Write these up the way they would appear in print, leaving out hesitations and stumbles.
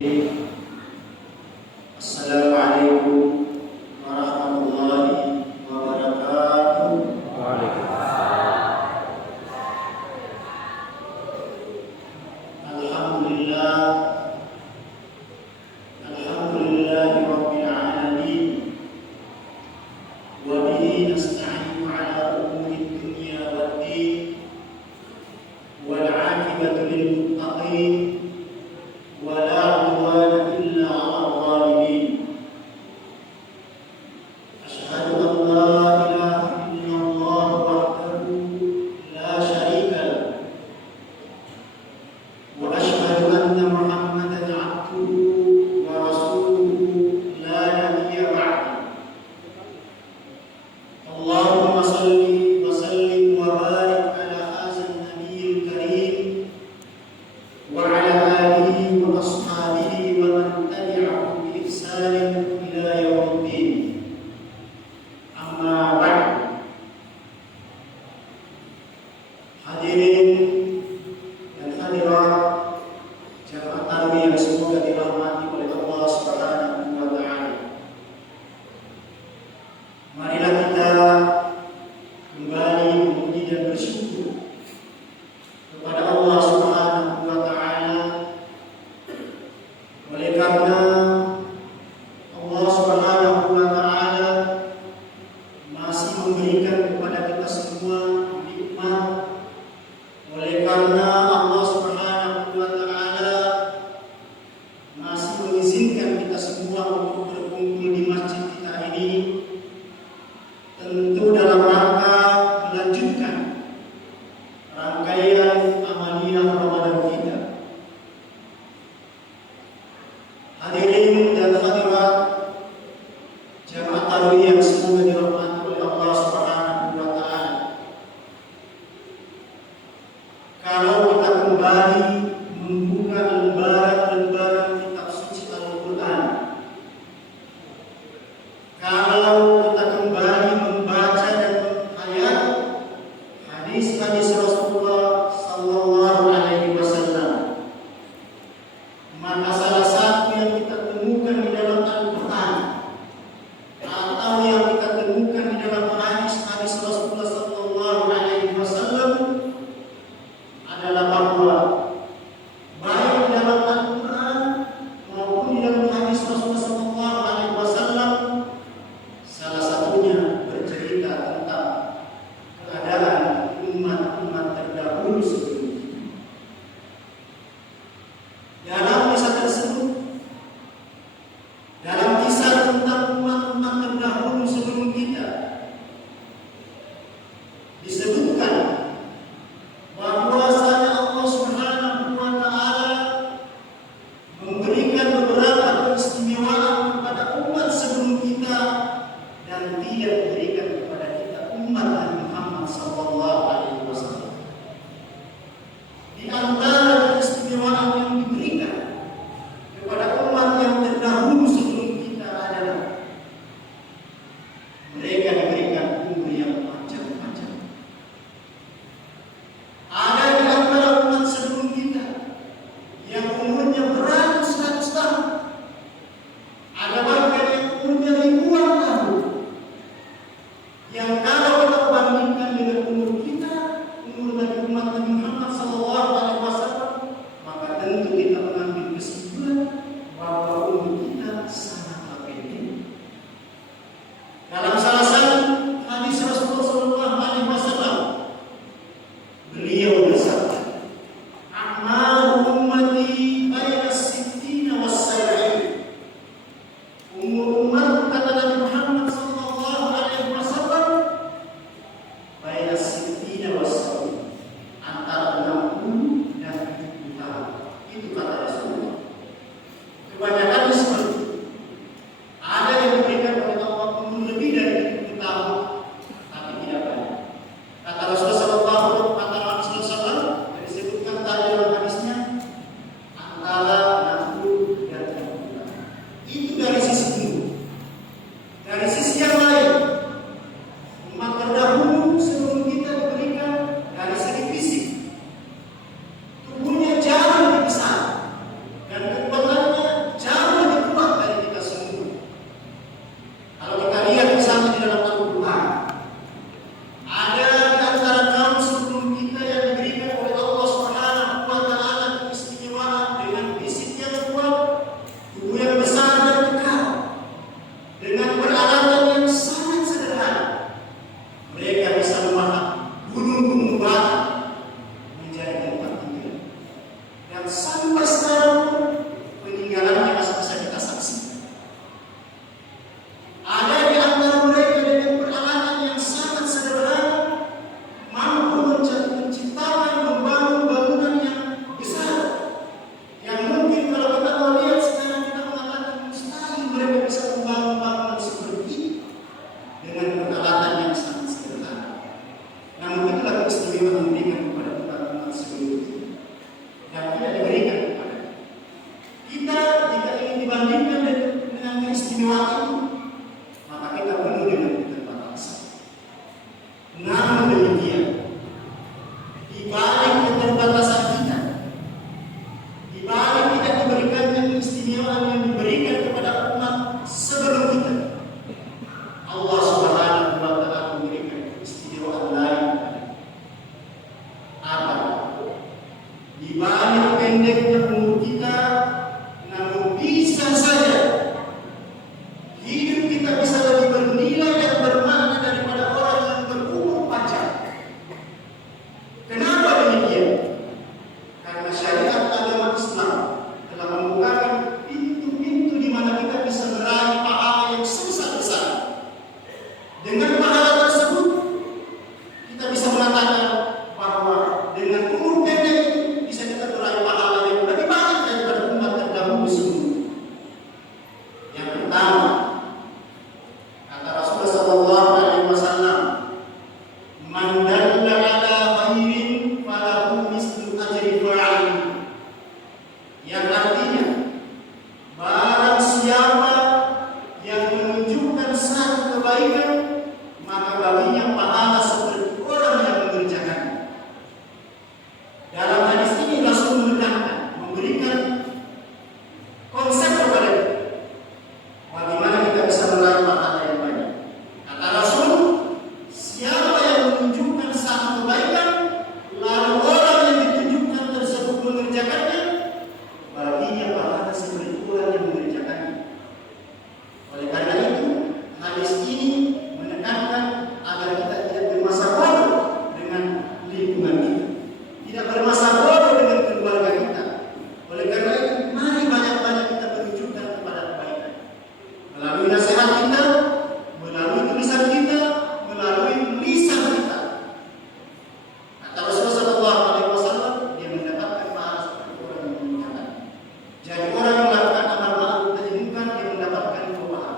Assalamualaikum warahmatullahi wabarakatuh. Alhamdulillah, alhamdulillahi rabbil alamin. Wa bihi nasta'inu ala umuri dunya waddin. Wal 'aqibatu lil muttaqin. Wa la 'udwana illa 'alal zalimin. Asyhadu an la ilaha illallah wahdahu la syarika lahu. Wa asyhadu anna Muhammadan 'abduhu wa rasuluhu la nabiyya ba'dahu. Allahumma salli wa sallim wa barik ala hadzal nabiyil karim wa ala alihi wa ashabihi wa man tabi'ahum bi ihsanin ila yaumiddin. Amma ba'd. Hadirin dan hadirat jamaah tarawih yang semoga dirahmati oleh Allah Subhanahu wa taala. Marilah kita kembali memuji dan bersyukur kepada Allah Subhanahu wa taala oleh karena Allah Subhanahu wa taala masih memberikan kepada kita semua nikmat, oleh karena Allah Subhanahu wa taala masih mengizinkan kita semua untuk berkumpul di masjid kita ini, tentu dalam rangka melanjutkan rangkaian amaliyah Ramadan kita. Hadirin dan hadirat jamaah tarawih yang semoga dirahmati oleh Allah Subhanahu wa taala. Kalau kita kembali membuka lembaran-lembaran kitab suci Al-Qur'an, kalau kita kembali membaca dan menghayat hadis-hadis Rasulullah sallallahu alaihi wasallam, maka salah satu yang kita temukan di dalam Al-Qur'an atau yang kita temukan di dalam hadis-hadis Rasulullah sallallahu alaihi wasallam adalah bahwa baik di dalam Al-Qur'an maupun di dalam hadis Rasulullah sallallahu alaihi wasallam, salah satunya bercerita tentang keadaan umat-umat terdahulu sebelum kita. Dalam kisah tersebut dibandingkan dengan keistimewaan itu, maka kita penuh dengan keterbatasan. Namun demikian, di balik keterbatasan kita, di balik kita diberikan keistimewaan yang diberikan kepada umat sebelum kita, Allah Subhanahu wa Ta'ala memberikan keistimewaan lain. Apa? Di balik pendeknya umur kita, namun bisa saja hidup kita bisa lebih bernilai dan bermakna daripada orang yang berumur panjang. Kenapa demikian? Karena syariat agama Islam telah membukakan pintu-pintu di mana kita bisa meraih pahala yang sebesar-besar. Dengan pahala tersebut, kita bisa mengatakan bahwa dengan umur pendek itu bisa kita meraih pahala yang lebih banyak daripada umat terdahulu sebelumnya. Yang pertama, kata Rasulullah SAW, "Man dalla ala khairin falahu mislu ajri fa'il." Yang artinya, barang siapa yang menunjukkan satu kebaikan, maka baginya pahala seperti orang yang mengerjakannya. Dalam hadis ini Rasul menekankan, memberikan konsep kepada kita bagaimana kita bisa meraih pahala yang banyak. Kata Rasul, siapa yang menunjukkan satu kebaikan, lalu orang yang ditunjukkan tersebut mengerjakannya, baginya pahala seperti orang yang mengerjakannya. Oleh karena itu, hadis ini menekankan agar kita tidak bermasa bodoh dengan lingkungan kita, tidak bermasa bodoh dengan keluarga kita. Oleh karena itu, mari banyak-banyak kita menunjukkan kepada kebaikan melalui nasihat kita, melalui tulisan kita, melalui lisan kita. Kata Rasulullah SAW, dia mendapatkan pahala seperti orang yang mengerjakan. Jadi orang yang melakukan amal ma'ruf nahi munkar, dia mendapatkan dua pahala.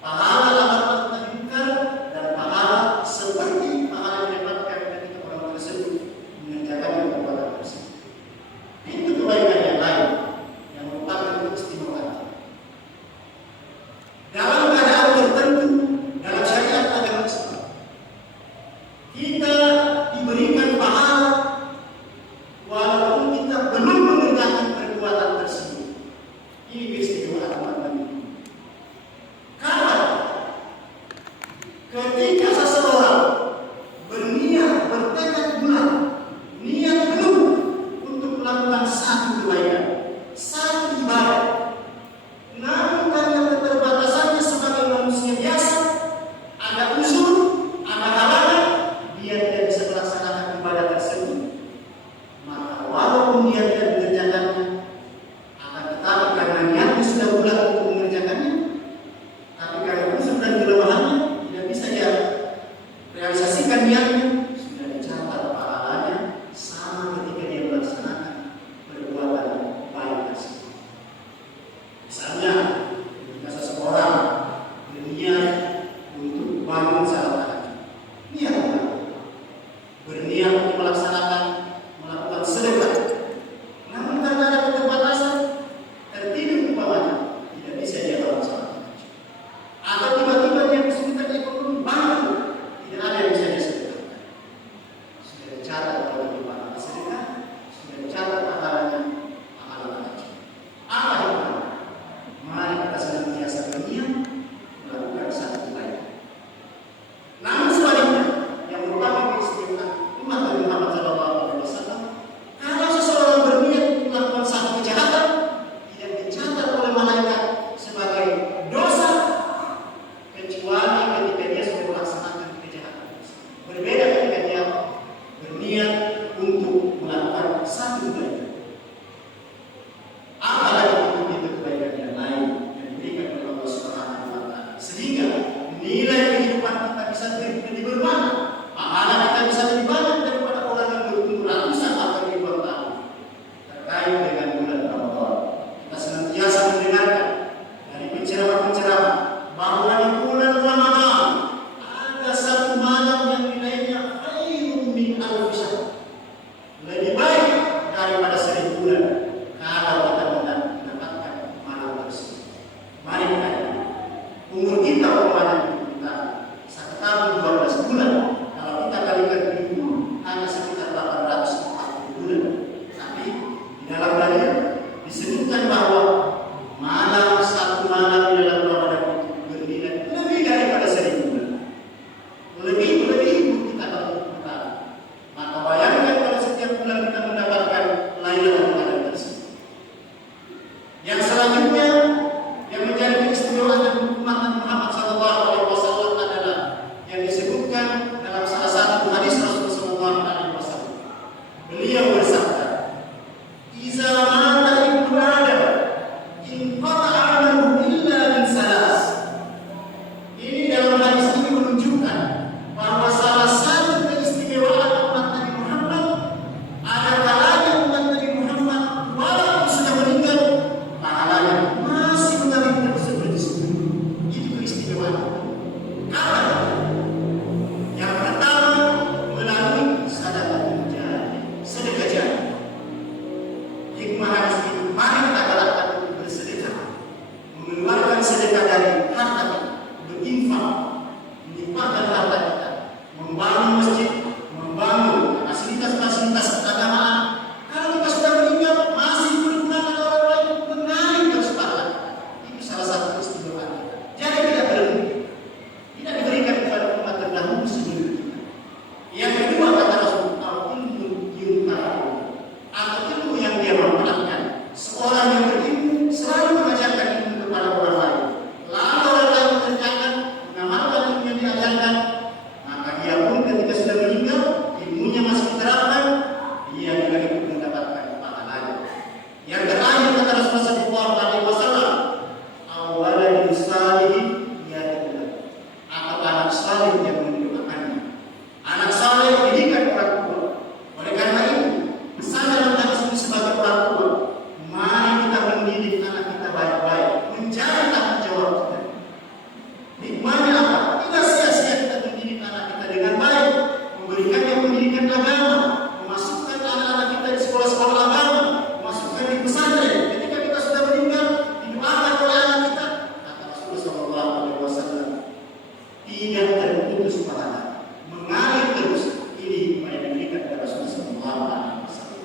Pahala amal ma'ruf nahi munkar dan pahala seperti pahala yang didapatkan ketika orang tersebut mengerjakan perbuatan tersebut. Itu kebaikan yang lain yang merupakan keistimewaan. Dalam keadaan tertentu dalam syariat agama Islam, kita diberikan pahala walaupun kita belum mengerjakan perbuatan tersebut. Ini keistimewaan umat Nabi. Karena ketika seseorang berniat, bertekad bulat, niat penuh untuk melakukan satu kebaikan, satu ibadah, namun karena keterbatasannya sebagai manusia biasa, ada uzur, ada halangan, dia tidak bisa melaksanakan ibadah tersebut. Maka walaupun dia tidak mengerjakannya, akan tetapi karena niatnya Yang selanjutnya yang menjadi keistimewaan dan umat Muhammad SAW adalah yang disebutkan dalam salah satu hadis Rasulullah SAW. Beliau bersabda, "Iza mata ibnu Adam, inqata'a 'amaluhu illa min salas." Ini dalam hadis ini menunjukkan bahwa salah satu keistimewaan umat Nabi Muhammad adalah umat Nabi Muhammad walaupun sudah meninggal, pahalanya masih mengalir terus seperti sebelum. Itu keistimewaan. Apa? Yang pertama, melalui sedekah jariah. Hikmah hadis ini, mari kita galakkan untuk bersedekah, mengeluarkan sedekah dari harta kita, berinfak, menyimpan harta kita, membangun masjid, membangun fasilitas-fasilitas keagamaan. Kalau kita sudah meninggal, masih berguna orang lain, mengalir terus pahala. Itu salah satu keistimewaan kita. Jadi tidak berhenti, tidak diberikan kepada umat terdahulu sebelum kita. Yang kedua kata Rasulullah, ilmu yuntahu, atau ilmu yang dia manfaatkan. Seorang yang berilmu selalu mengajarkan ilmu kepada orang lain. Lalu orang lain mengerjakan, mengamalkan ilmu yang diajarkan, maka dia pun ketika sudah meninggal, ilmunya masih diterapkan, dia juga ikut mendapatkan pahalanya. Yang terakhir kata Rasulullah SAW, awaladin salihin yadullah, atau anak salih yang mendoakannya. Anak saleh didikan orang tua. Oleh karena itu, pesan dalam hadis ini sebagai orang tua, mari kita mendidik anak kita baik-baik, menjadi tanggung jawab kita. Hikmahnya apa? Tidak sia-sia kita mendidik anak kita dengan baik, memberikannya pendidikan agama, memasukkan anak-anak kita di sekolah-sekolah agama, memasukkan di pesantren. Ketika kita sudah meninggal, didoakan oleh anak kita. Kata Rasulullah SAW, tidak terputus pahala, mengalir terus. Ini hikmah yang diberikan kepada Rasulullah SAW.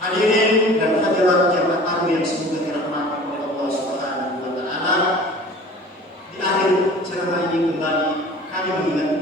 Hadirin dan hadirat jamaah tamu yang semoga dirahmati oleh Allah Subhanahu wa Ta'ala. Di akhir ceramah ini kembali kami mengingatkan